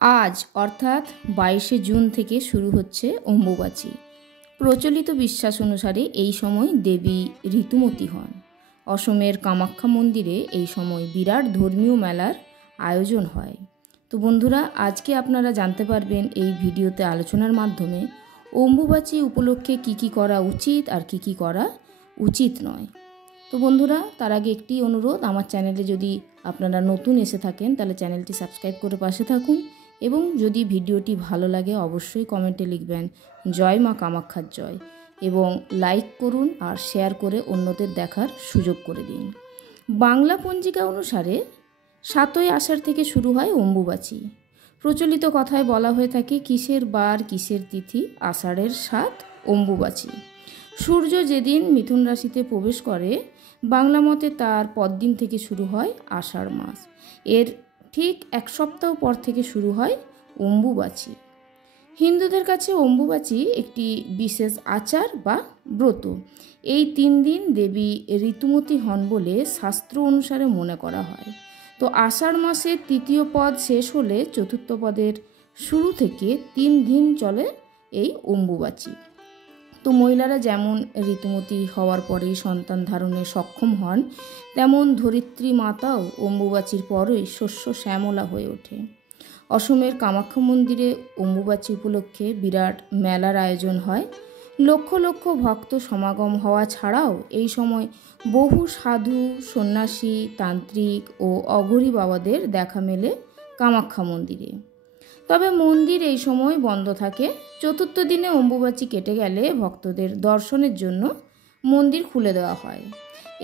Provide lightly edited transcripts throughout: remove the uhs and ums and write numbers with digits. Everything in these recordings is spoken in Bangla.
আজ অর্থাৎ 22শে জুন থেকে শুরু হচ্ছে অম্বুবাচী। প্রচলিত বিশ্বাস অনুসারে এই সময় দেবী ঋতুমতী হন। অসমের কামাখ্যা মন্দিরে এই সময় বিরাট ধর্মীয় মেলার আয়োজন হয়। তো বন্ধুরা, আজকে আপনারা জানতে পারবেন এই ভিডিওতে আলোচনার মাধ্যমে অম্বুবাচী উপলক্ষে কি করা উচিত আর কি করা উচিত নয়। তো বন্ধুরা, তার আগে একটি অনুরোধ, আমার চ্যানেলে যদি আপনারা নতুন এসে থাকেন তাহলে চ্যানেলটি সাবস্ক্রাইব করে পাশে থাকুন এবং যদি ভিডিওটি ভালো লাগে অবশ্যই কমেন্টে লিখবেন জয় মা কামাখ্যার জয় এবং লাইক করুন আর শেয়ার করে অন্যদের দেখার সুযোগ করে দিন। বাংলা পঞ্জিকা অনুসারে 7ই আষাঢ় থেকে শুরু হয় অম্বুবাচী। প্রচলিত কথায় বলা হয়ে থাকে কিসের বার কিসের তিথি, আষাঢ়ের 7 অম্বুবাচী। সূর্য যেদিন মিথুন রাশিতে প্রবেশ করে বাংলা মতে তার পরদিন থেকে শুরু হয় আষাঢ় মাস। এর ঠিক এক সপ্তাহ পর থেকে শুরু হয় অম্বুবাচী। হিন্দুদের কাছে অম্বুবাচী একটি বিশেষ আচার বা ব্রত। এই 3 দিন দেবী ঋতুমতী হন বলে শাস্ত্র অনুসারে মনে করা হয়। তো আষাঢ় মাসের 3য় পদ শেষ হলে 4র্থ পদের শুরু থেকে 3 দিন চলে এই অম্বুবাচী। তো মহিলারা যেমন ঋতুমতী হওয়ার পরেই সন্তান ধারণে সক্ষম হন, তেমন ধরিত্রী মাতাও অম্বুবাচীর পরই শস্য শ্যামলা হয়ে ওঠে। অসমের কামাখ্যা মন্দিরে অম্বুবাচী উপলক্ষে বিরাট মেলার আয়োজন হয়। লক্ষ লক্ষ ভক্ত সমাগম হওয়া ছাড়াও এই সময় বহু সাধু, সন্ন্যাসী, তান্ত্রিক ও অঘরী বাবাদের দেখা মেলে কামাখ্যা মন্দিরে। তবে মন্দির এই সময় বন্ধ থাকে। 4র্থ দিনে অম্বুবাচী কেটে গেলে ভক্তদের দর্শনের জন্য মন্দির খুলে দেওয়া হয়।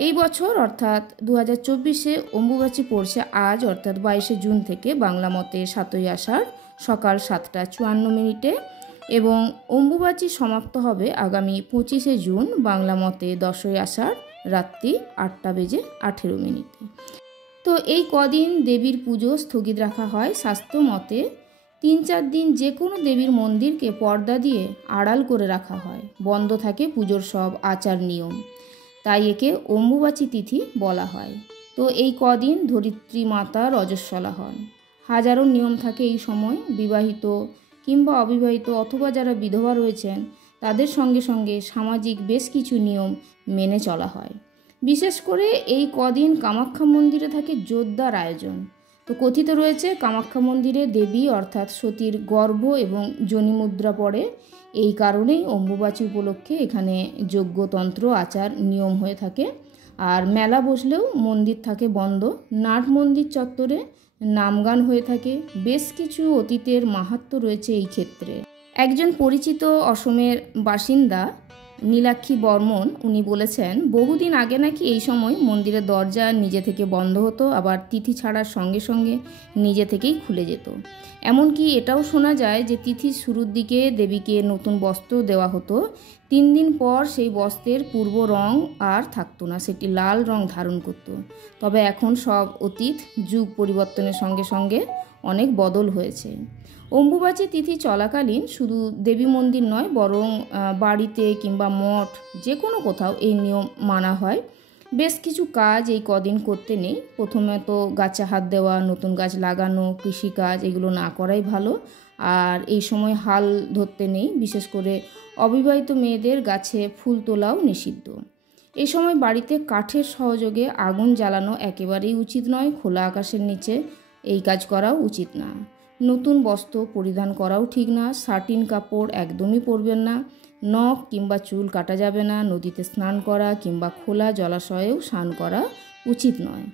এই বছর অর্থাৎ 2024-এ অম্বুবাচী পড়ছে আজ অর্থাৎ 22শে জুন থেকে বাংলা মতে 7ই আষাঢ় সকাল 7টা 54 এবং অম্বুবাচী সমাপ্ত হবে আগামী 25শে জুন বাংলা মতে 10ই আষাঢ় রাত্রি 8টা 18 তো এই কদিন দেবীর পুজো স্থগিত রাখা হয়। শাস্ত্র মতে 3-4 দিন যে কোনো দেবীর মন্দিরকে পর্দা দিয়ে আড়াল করে রাখা হয়, বন্ধ থাকে পুজোর সব আচার নিয়ম, তাই একে অম্বুবাচী তিথি বলা হয়। তো এই কদিন ধরিত্রী মাতা রজস্বলা হন। হাজারো নিয়ম থাকে এই সময়। বিবাহিত কিংবা অবিবাহিত অথবা যারা বিধবা রয়েছেন তাদের সঙ্গে সঙ্গে সামাজিক বেশ কিছু নিয়ম মেনে চলা হয়। বিশেষ করে এই কদিন কামাখ্যা মন্দিরে থাকে জোরদার আয়োজন। তো কথিত রয়েছে কামাখ্যা মন্দিরে দেবী অর্থাৎ সতীর গর্ভ এবং যোনিমুদ্রা পড়ে। এই কারণেই অম্বুবাচী উপলক্ষে এখানে যজ্ঞতন্ত্র আচার নিয়ম হয়ে থাকে। আর মেলা বসলেও মন্দির থাকে বন্ধ। নাট মন্দির চত্বরে নামগান হয়ে থাকে। বেশ কিছু অতীতের মাহাত্ম্য রয়েছে এই ক্ষেত্রে। একজন পরিচিত অসমের বাসিন্দা নীলাক্ষী বর্মন উনি বলেছেন বহুদিন আগে নাকি এই সময় মন্দিরের দরজা নিজে থেকে বন্ধ হতো, আবার তিথি ছাড়ার সঙ্গে সঙ্গে নিজে থেকেই খুলে যেত। এমনকি এটাও শোনা যায় যে তিথির শুরুর দিকে দেবীকে নতুন বস্ত্র দেওয়া হতো। 3 দিন পর সেই বস্ত্রের পূর্ব রং আর থাকতো না, সেটি লাল রং ধারণ করত। তবে এখন সব অতীত, যুগ পরিবর্তনের সঙ্গে সঙ্গে অনেক বদল হয়েছে। অম্বুবাচী তিথি চলাকালীন শুধু দেবী মন্দির নয় বরং বাড়িতে কিংবা মঠ যে কোনো কোথাও এই নিয়ম মানা হয়। বেশ কিছু কাজ এই কদিন করতে নেই। প্রথমে তো গাছে হাত দেওয়া, নতুন গাছ লাগানো, কৃষিকাজ এগুলো না করাই ভালো। আর এই সময় হাল ধরতে নেই। বিশেষ করে অবিবাহিত মেয়েদের গাছে ফুল তোলাও নিষিদ্ধ। এই সময় বাড়িতে কাঠের সহযোগে আগুন জ্বালানো একেবারেই উচিত নয়। খোলা আকাশের নিচে এই কাজ করাও উচিত না। নতুন বস্ত্র পরিধান করাও ঠিক না। সাটিন কাপড় একদমই পরবেন না। নখ কিংবা চুল কাটা যাবে না। নদীতে স্নান করা কিংবা খোলা জলাশয়েও স্নান করা উচিত নয়।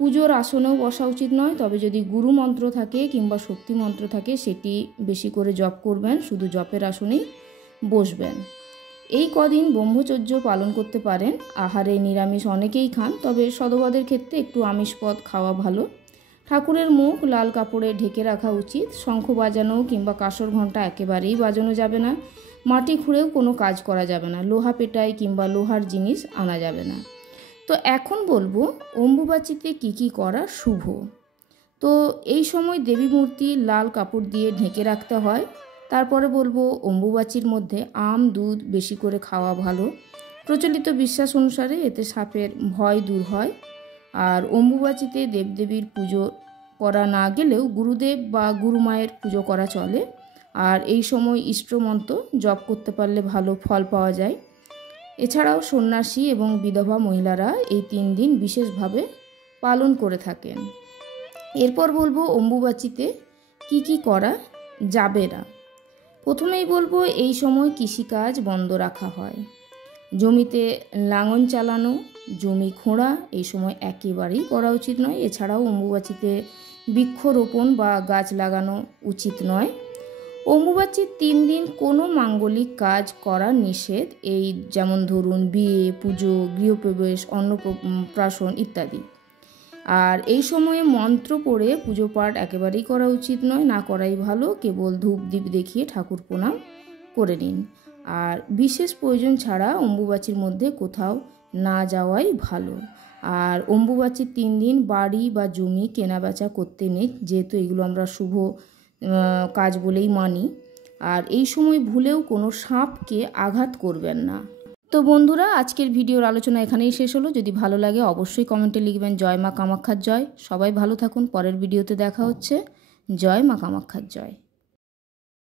পুজোর আসনেও বসা উচিত নয়। তবে যদি গুরু মন্ত্র থাকে কিংবা শক্তি মন্ত্র থাকে সেটি বেশি করে জপ করবেন, শুধু জপের আসনেই বসবেন। এই কদিন ব্রহ্মচর্য পালন করতে পারেন। আহারে নিরামিষ অনেকেই খান, তবে সদবাদের ক্ষেত্রে একটু আমিষ পদ খাওয়া ভালো। ঠাকুরের মুখ লাল কাপড়ে ঢেকে রাখা উচিত। শঙ্খ বাজানো কিংবা কাঁসর ঘণ্টা একেবারেই বাজানো যাবে না। মাটি খুঁড়েও কোনো কাজ করা যাবে না। লোহা পেটাই কিংবা লোহার জিনিস আনা যাবে না। তো এখন বলবো অম্বুবাচীতে কি করা শুভ। তো এই সময় দেবী মূর্তি লাল কাপড় দিয়ে ঢেকে রাখতে হয়। তারপরে বলবো অম্বুবাচীর মধ্যে আম দুধ বেশি করে খাওয়া ভালো। প্রচলিত বিশ্বাস অনুসারে এতে সাপের ভয় দূর হয়। আর অম্বুবাচীতে দেবদেবীর পুজো করা না গেলেও গুরুদেব বা গুরুমায়ের পুজো করা চলে। আর এই সময় ইষ্টমন্ত্র জপ করতে পারলে ভালো ফল পাওয়া যায়। এছাড়াও সন্ন্যাসী এবং বিধবা মহিলারা এই 3 দিন বিশেষভাবে পালন করে থাকেন। এরপর বলবো অম্বুবাচীতে কি করা যাবে না। প্রথমেই বলবো এই সময় কৃষিকাজ বন্ধ রাখা হয়। জমিতে লাঙল চালানো, জমি খোঁড়া এই সময় একেবারেই করা উচিত নয়। এছাড়াও অম্বুবাচীতে বৃক্ষরোপণ বা গাছ লাগানো উচিত নয়। অম্বুবাচীর 3 দিন কোনো মাঙ্গলিক কাজ করা নিষেধ, এই যেমন ধরুন বিয়ে, পুজো, গৃহপ্রবেশ, অন্নপ্রাশন ইত্যাদি। আর এই সময়ে মন্ত্র পড়ে পুজো পাঠ একেবারেই করা উচিত নয়, না করাই ভালো। কেবল ধূপ দ্বীপ দেখিয়ে ঠাকুর প্রণাম করে নিন। আর বিশেষ প্রয়োজন ছাড়া অম্বুবাচীর মধ্যে কোথাও না যাওয়াই ভালো। আর অম্বুবাচীর 3 দিন বাড়ি বা জমি কেনাবেচা করতে নেই, যেহেতু এগুলো আমরা শুভ কাজ বলেই মানি। আর এই সময় ভুলেও কোনো সাপকে আঘাত করবেন না। তো বন্ধুরা, আজকের ভিডিওর আলোচনা এখানেই শেষ হলো। যদি ভালো লাগে অবশ্যই কমেন্টে লিখবেন জয় মা কামাখ্যার জয়। সবাই ভালো থাকুন, পরের ভিডিওতে দেখা হচ্ছে। জয় মা কামাখ্যার জয়।